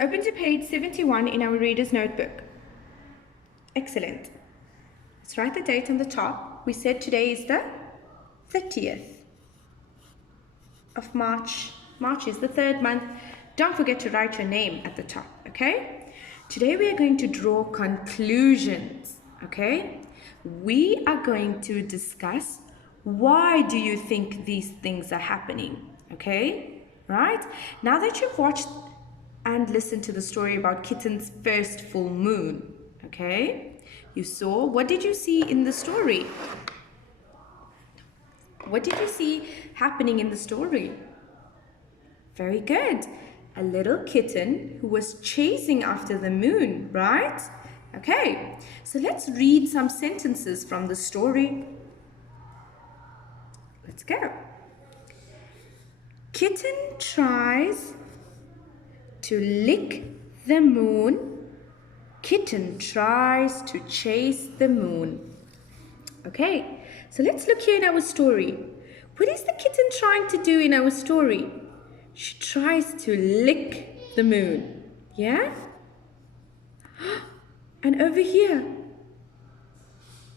open to page 71 in our reader's notebook. Excellent. Let's write the date on the top. We said today is the 30th of March. March is the 3rd month. Don't forget to write your name at the top, okay? Today we are going to draw conclusions, okay? We are going to discuss why do you think these things are happening, okay? Right? Now that you've watched and listened to the story about Kitten's first full moon, okay? You saw, what did you see in the story? What did you see happening in the story? Very good. A little kitten who was chasing after the moon, right? Okay, so let's read some sentences from the story. Let's go. Kitten tries to lick the moon. Kitten tries to chase the moon. Okay, so let's look here in our story. What is the kitten trying to do in our story? She tries to lick the moon. Yeah? And over here,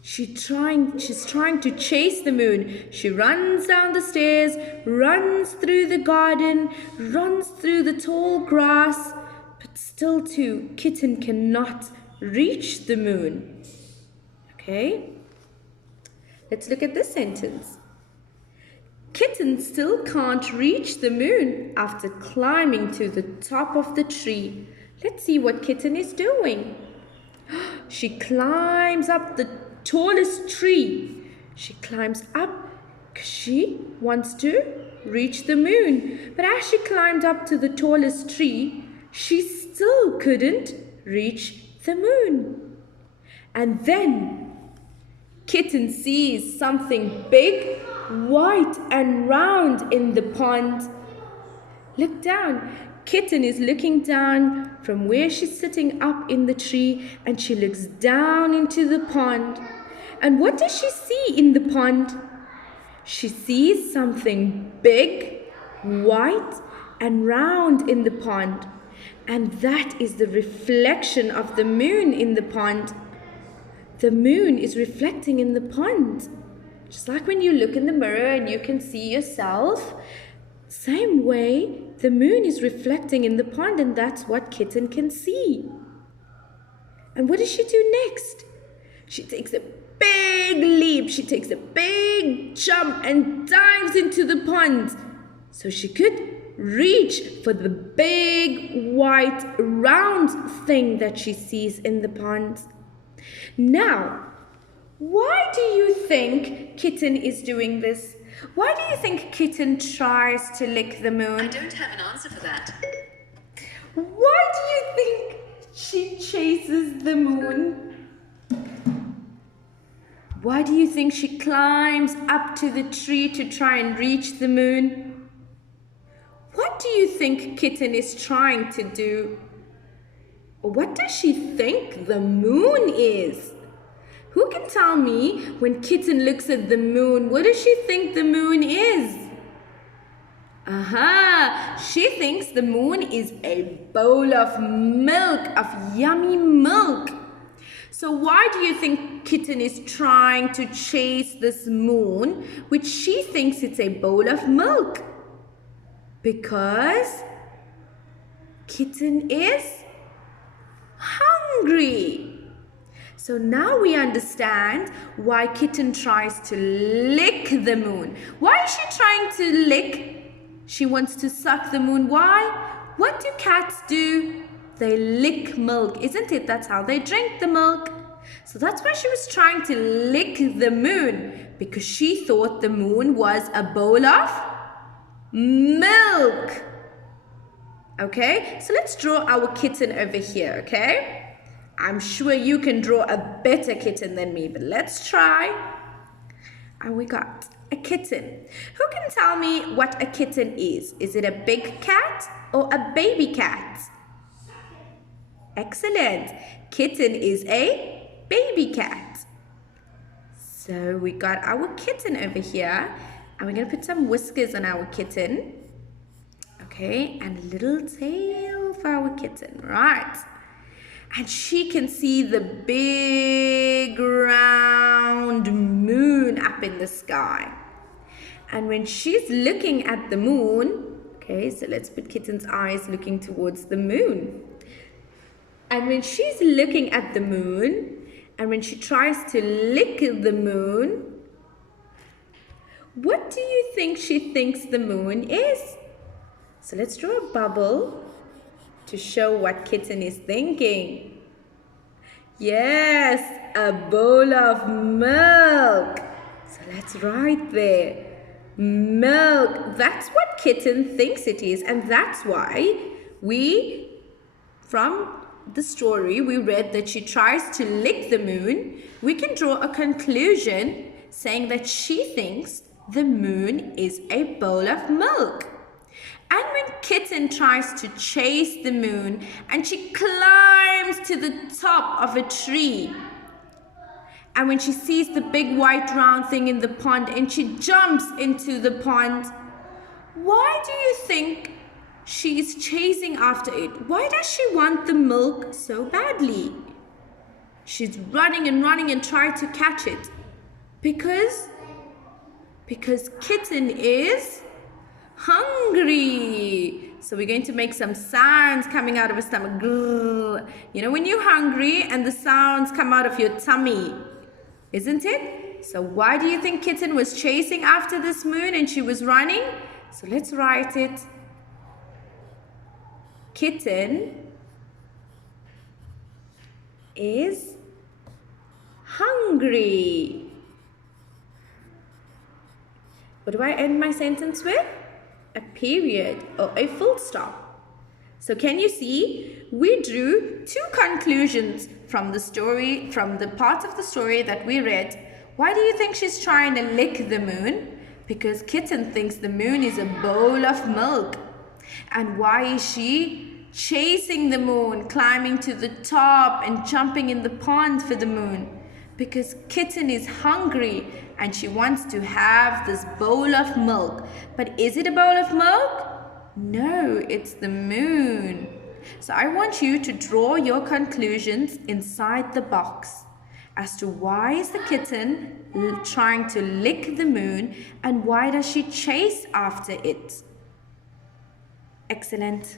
she's trying to chase the moon. She runs down the stairs, runs through the garden, runs through the tall grass, but still too, Kitten cannot reach the moon. Okay? Let's look at this sentence. Kitten still can't reach the moon after climbing to the top of the tree. Let's see what Kitten is doing. She climbs up the tallest tree. She climbs up because she wants to reach the moon. But as she climbed up to the tallest tree, she still couldn't reach the moon. And then Kitten sees something big, white and round in the pond. Look down. Kitten is looking down from where she's sitting up in the tree, and she looks down into the pond. And what does she see in the pond? She sees something big, white and round in the pond. And that is the reflection of the moon in the pond. The moon is reflecting in the pond. Just like when you look in the mirror and you can see yourself, same way the moon is reflecting in the pond, and that's what Kitten can see. And what does she do next? She takes a big leap, she takes a big jump and dives into the pond so she could reach for the big white round thing that she sees in the pond. Now, why do you think Kitten is doing this? Why do you think Kitten tries to lick the moon? I don't have an answer for that. Why do you think she chases the moon? Why do you think she climbs up to the tree to try and reach the moon? What do you think Kitten is trying to do? What does she think the moon is? Who can tell me, when Kitten looks at the moon, what does she think the moon is? Aha! She thinks the moon is a bowl of milk, of yummy milk. So why do you think Kitten is trying to chase this moon, which she thinks it's a bowl of milk? Because Kitten is hungry. So now we understand why Kitten tries to lick the moon. Why is she trying to lick? She wants to suck the moon. Why? What do cats do? They lick milk, isn't it? That's how they drink the milk. So that's why she was trying to lick the moon, because she thought the moon was a bowl of milk. Okay, so let's draw our kitten over here, okay? I'm sure you can draw a better kitten than me, but let's try. And we got a kitten. Who can tell me what a kitten is? Is it a big cat or a baby cat? Excellent. Kitten is a baby cat. So we got our kitten over here, and we're going to put some whiskers on our kitten. Okay, and a little tail of our kitten, right? And she can see the big round moon up in the sky. And when she's looking at the moon, okay, so let's put Kitten's eyes looking towards the moon. And when she's looking at the moon, and when she tries to lick the moon, what do you think she thinks the moon is? So let's draw a bubble to show what Kitten is thinking. Yes, a bowl of milk. So let's write there. Milk. That's what Kitten thinks it is. And that's why from the story, we read that she tries to lick the moon. We can draw a conclusion saying that she thinks the moon is a bowl of milk. And when Kitten tries to chase the moon and she climbs to the top of a tree, and when she sees the big white round thing in the pond and she jumps into the pond, why do you think she's chasing after it? Why does she want the milk so badly? She's running and running and trying to catch it. Because Kitten is hungry. So we're going to make some sounds coming out of her stomach. Grrr. You know when you're hungry and the sounds come out of your tummy, isn't it? So why do you think Kitten was chasing after this moon and she was running? So let's write it. Kitten is hungry. What do I end my sentence with? A period or a full stop. So can you see? We drew two conclusions from the story, from the part of the story that we read. Why do you think she's trying to lick the moon? Because Kitten thinks the moon is a bowl of milk. And why is she chasing the moon, climbing to the top and jumping in the pond for the moon? Because Kitten is hungry and she wants to have this bowl of milk. But is it a bowl of milk? No, it's the moon. So I want you to draw your conclusions inside the box as to why is the kitten trying to lick the moon and why does she chase after it? Excellent.